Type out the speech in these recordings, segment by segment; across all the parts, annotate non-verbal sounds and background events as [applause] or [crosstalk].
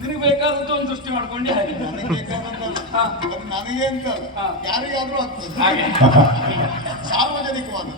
ನಿನಗೆ ಬೇಕಾದಂತ ಒಂದು ಸೃಷ್ಟಿ ಮಾಡ್ಕೊಂಡೆ ಹಾಗೆ. ಅದು ನನಗೆ ಅಂತಲ್ಲ ಹಾ. ಯಾರಿಗಾದ್ರೂ ಆಗ್ತದೆ. ಹಾಗೆ. [laughs] ಸಾರ್ವಜನಿಕವಾದ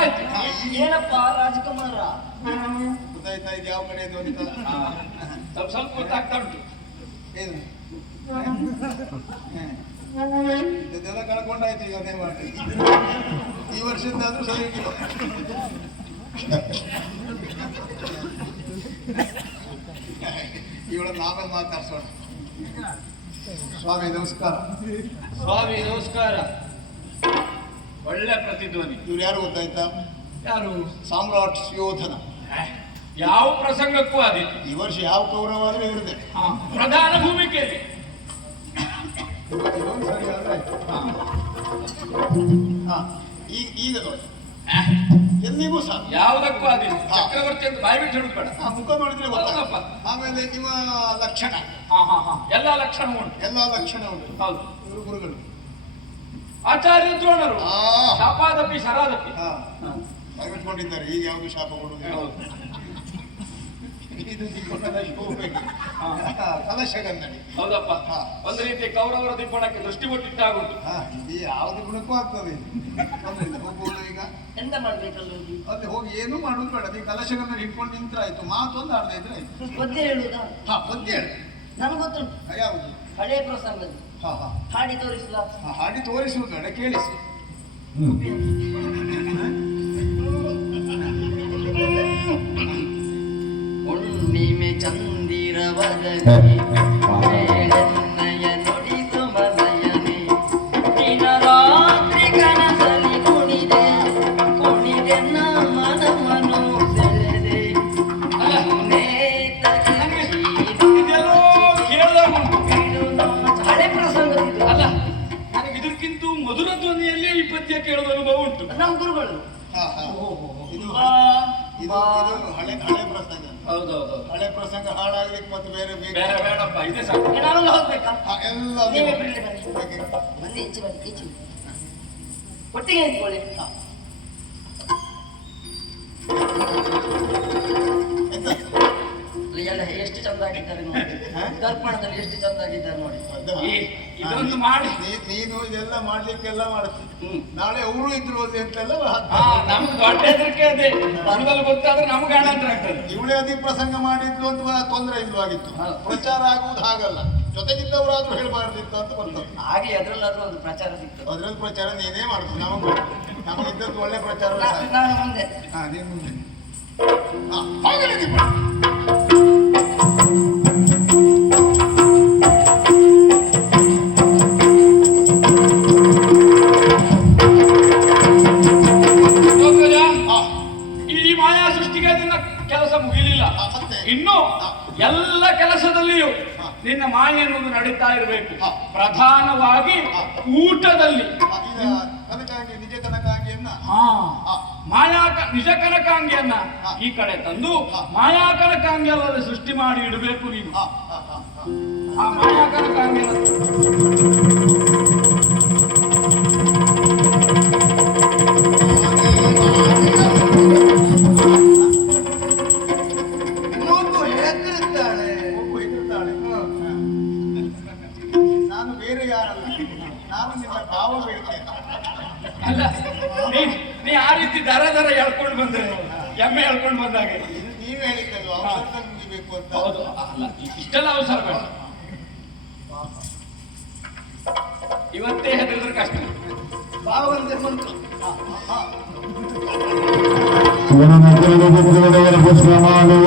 ಆಯ್ತು. ಹಾ, ಈ- ಏನಪ್ಪ ರಾಜಕುಮಾರ? ಗೊತ್ತಾಯ್ತಾ ಇದು ಯಾವ ಕಡೆ ಇದು ಅಂತ. ಸ್ವಲ್ಪ ಸ್ವಲ್ಪ ಗೊತ್ತಾಗ್ತಾ ಉಂಟು. ಏನು? ಇದೆಲ್ಲ ಕಳ್ಕೊಂಡಾಯ್ತು ಈಗ ಅದೇ ಮಾಡಿ ಈ ವರ್ಷದ್ದಾದ್ರೂ ಸರಿ ಇಲ್ಲ ಇವಳ ನಾವೇ ಮಾತಾಡ್ಸೋಣ. ಸ್ವಾಮಿ ನಮಸ್ಕಾರ. ಸ್ವಾಮಿ ನಮಸ್ಕಾರ. ಒಳ್ಳೆ ಪ್ರತಿಧ್ವನಿ. ಇವ್ರು ಯಾರು ಗೊತ್ತಾಯ್ತಾ? ಯಾರು? ಸಾಮ್ರಾಟ್ ಸುಯೋಧನ. ಯಾವ ಪ್ರಸಂಗಕ್ಕೂ ಅದೇ. ಈ ವರ್ಷ ಯಾವ ಕೌರವ ಆದ್ರೆ ಇರುತ್ತೆ ಪ್ರಧಾನ ಭೂಮಿಕೆ ಈಗ ಈಗ ನೋಡಿ. ಎಂದಿಗೂ ಸಹ. ಯಾವುದಕ್ಕೂ ಅದೇ. ಚಕ್ರವರ್ತಿ ಅಂತ ಬಾಯ್ಬಿಟ್ಟು ಹೇಳುದು ಬೇಡ ಮುಖ ನೋಡಿದ್ರೆ ಗೊತ್ತಾಗ್ತದೆ ಹೌದಪ್ಪ. ಆಮೇಲೆ ನಿಮ್ಮ ಲಕ್ಷಣ. ಎಲ್ಲ ಲಕ್ಷಣ ಉಂಟು. ಎಲ್ಲ ಲಕ್ಷಣ ಉಂಟು. ಹೌದು. ಇವರು ಗುರುಗಳು. ಆಚಾರ್ಯ ದ್ರೋಣರು. ಆ ಶಾಪಾದಪಿ ಶರಾದಪಿ ಹಾ. ಬರೆದುಕೊಂಡಿದ್ದಾರೆ ಈಗ ಯಾವುದು ಶಾಪ ಕೊಡುವುದಿಲ್ಲ ಹೌದು. ಇದು ಕಲಶಗನ್ನಡಿ ಹೌದಪ್ಪ. ಒಂದು ರೀತಿ ಕೌರವರ ದಿಬ್ಬಣಕ್ಕೆ ದೃಷ್ಟಿ ಕೊಟ್ಟಿಟ್ಟಾಗುಂಟು. ಹಾ ಇದು ಯಾವ್ದು ಗುಣಕ್ಕೂ ಆಗ್ತದೆ ಈಗ. ಎಂತ ಮಾಡ್ಬೇಕಲ್ಲ ಅಲ್ಲಿ ಹೋಗಿ ಏನೂ ಮಾಡುದು ಬೇಡ. ನೀವು ಕಲಶಗನ್ನಡಿ ಹಿಡ್ಕೊಂಡು ನಿಂತ್ರೆ ಆಯ್ತು ಮಾತೊಂದು ಆಡದೆ ಇದ್ರೆ ಆಯ್ತು. ಪದ್ಯ ಹೇಳುದಾ? ಹಾ ಪದ್ಯ ಹೇಳು. ನನಗೆ ಗೊತ್ತುಂಟು ಯಾವುದು? ಹಳೆಯ ಪ್ರಸಂಗದ ಹಾ ಹಾ. ಹಾಡಿ ತೋರಿಸಲ? ಹಾಡಿ ತೋರಿಸುವುದು ಬೇಡ ಕೇಳಿಸಿ [laughs] ಹುಣ್ಣಿಮೆ ಬೇಳೆನ್ನಯ ಉಂಟು ನಮ್ಮ ಗುರುಗಳು. ಹಳೆ ಹಳೆ ಪ್ರಸಂಗ. ಹೌದೌದು. ಹಳೆ ಪ್ರಸಂಗ ಹಾಳಾಗ್ಲಿಕ್ಕೆ ಮತ್ತೆ ಬೇರೆ ಬೇಕು ಬೇಡ ಬೇಡಪ್ಪ ಇದೆ ಸಾಕು. ನಾವೆಲ್ಲ ಹೋಗ್ಬೇಕಾ? ಎಲ್ಲ ನೀವೇ ನೀವು- ಬನ್ನಿ. ಹಾಗೆ. ಬನ್ನಿ. ಈಚೆ ಬನ್ನಿ ಈಚೆ ಒಟ್ಟಿಗೆ ನಿಂತ್ಕೊಳ್ಳಿ. ಎಂತ? ಎಲ್ಲ ಎಷ್ಟು ಚಂದ ಆಗಿದ್ದಾರೆ ನೋಡಿ? ದರ್ಪಣದಲ್ಲಿ ಎಷ್ಟು ಚಂದ ಆಗಿದ್ದಾರೆ ನೋಡಿ ಈ- ಇದೊಂದು ಮಾಡಿ. ನೀ- ನೀನು ಇದೆಲ್ಲ ಮಾಡ್ಲಿಕ್ಕೆಲ್ಲ ಮಾಡ್ತೀನಿ. ನಾಳೆ ಅವರು ಇದ್ರು ಅಲ್ಲಿ ಅಂತೆಲ್ಲ ಹಾ ನಮ್ಗೆ ದೊಡ್ಡ ಹೆದರಿಕೆ ಅದೇ. ಮನದಲ್ಲಿ ಗೊತ್ತಾದ್ರೆ ನಮ್ಗೆ ಅನಂತರ ಆಗ್ತದೆ. ಇವಳೇ ಅದಿ ಪ್ರಸಂಗ ಮಾಡಿದ್ರು ಅಂತ ತೊಂದರೆ ಇಲ್ವಾಗಿತ್ತು ಆಗಿತ್ತು? ಪ್ರಚಾರ ಆಗುವುದು ಹಾಗಲ್ಲ. ಜೊತೆಗಿದ್ದವರಾದ್ರೂ ಹೇಳಬಾರ್ದಿತ್ತು ಅಂತ ಬರ್ತದೆ. ಹಾಗೆ ಅದರಲ್ಲಾದ್ರೂ ಒಂದು ಪ್ರಚಾರ ಸಿಗ್ತದೆ. ಅದ್ರಲ್ಲಿ ಪ್ರಚಾರ ನೀನೇ ಮಾಡ್ತೀನಿ ನಮಗೆ. ನಮಗಿದ್ದದ್ದು ಒಳ್ಳೆ ಪ್ರಚಾರ ನಾನು ಮುಂದೆ. ಹಾ ನೀನು ಮುಂದೆ. ಹಾ ಹೋಗಲಿ ಹಾ ಈ ಮಾಯಾ ಸೃಷ್ಟಿಗೆ ನಿನ್ನ ಕೆಲಸ ಮುಗಿಲಿಲ್ಲ? ಇನ್ನು ಎಲ್ಲ ಕೆಲಸದಲ್ಲಿಯೂ. ನಿನ್ನ ಮಾಯ ಎನ್ನುವುದು ನಡೀತಾ ಇರಬೇಕು. ಪ್ರಧಾನವಾಗಿ ಊಟದಲ್ಲಿ ಹಾ, ಈಗ ಕನಕಾಂಗಿ ನಿಜ ಕನಕಾಂಗಿಯನ್ನ ಹಾ ಹಾ. ಮಾಯಾ ಕ- ನಿಜ ಕನಕಾಂಗಿಯನ್ನ ಈ ಕಡೆ ತಂದು. ಮಾಯಾ ಕನಕಾಂಗಿ ಅಲ್ಲದೆ ಸೃಷ್ಟಿ ಮಾಡಿ ಇಡಬೇಕು ನೀನು. ಆ ಮಾಯಾ ಒಬ್ಬ ನಾನು ಬೇರೆ ಯಾರಲ್ಲ ನಾನು ನಿನ್ನ ಭಾವ ಬೇಡ್ತೇನೆ ಅಲ್ಲ ನೀ ಆ ರೀತಿ ದರ ದರ ಹೇಳ್ಕೊಂಡು ಬಂದ್ರೆ ಎಮ್ಮೆ ಹೇಳ್ಕೊಂಡು ಬಂದಾಗ. ಇದು ನೀವೇ ಮುಗಿಬೇಕು ಅಂತ. ಹೌದು. ಅಲ್ಲ ಇಷ್ಟೆಲ್ಲ ಅವಸರ ಬೇಡ. ಇವತ್ತೇ ಹೆದ್ರ ಕಷ್ಟ. ಬಾವಂದ್ರೆ ಬಂತು. ಮಂತ್ರ. ಪುಷ್ಪ ಮಾಡುವ